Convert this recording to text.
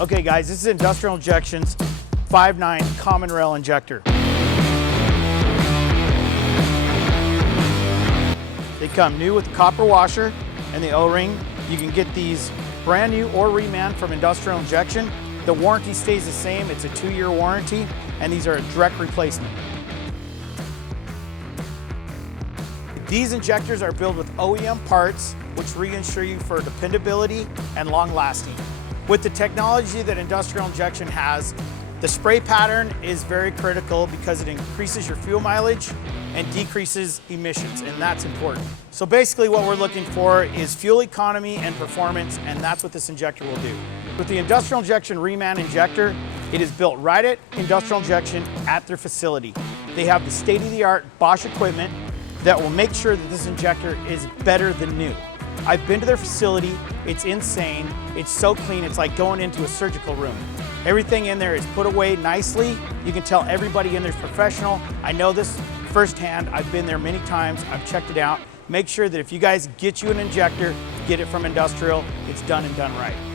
Okay guys, this is Industrial Injection's 5.9 common rail injector. They come new with the copper washer and the O-ring. You can get these brand new or reman from Industrial Injection. The warranty stays the same, it's a 2-year warranty, and these are a direct replacement. These injectors are built with OEM parts, which reinsure you for dependability and long lasting. With the technology that Industrial Injection has, the spray pattern is very critical because it increases your fuel mileage and decreases emissions, and that's important. So basically what we're looking for is fuel economy and performance, and that's what this injector will do. With the Industrial Injection Reman injector, it is built right at Industrial Injection at their facility. They have the state-of-the-art Bosch equipment that will make sure that this injector is better than new. I've been to their facility, it's insane, it's so clean, it's like going into a surgical room. Everything in there is put away nicely. You can tell everybody in there is professional. I know this firsthand, I've been there many times, I've checked it out. Make sure that if you guys get you an injector, get it from Industrial, it's done and done right.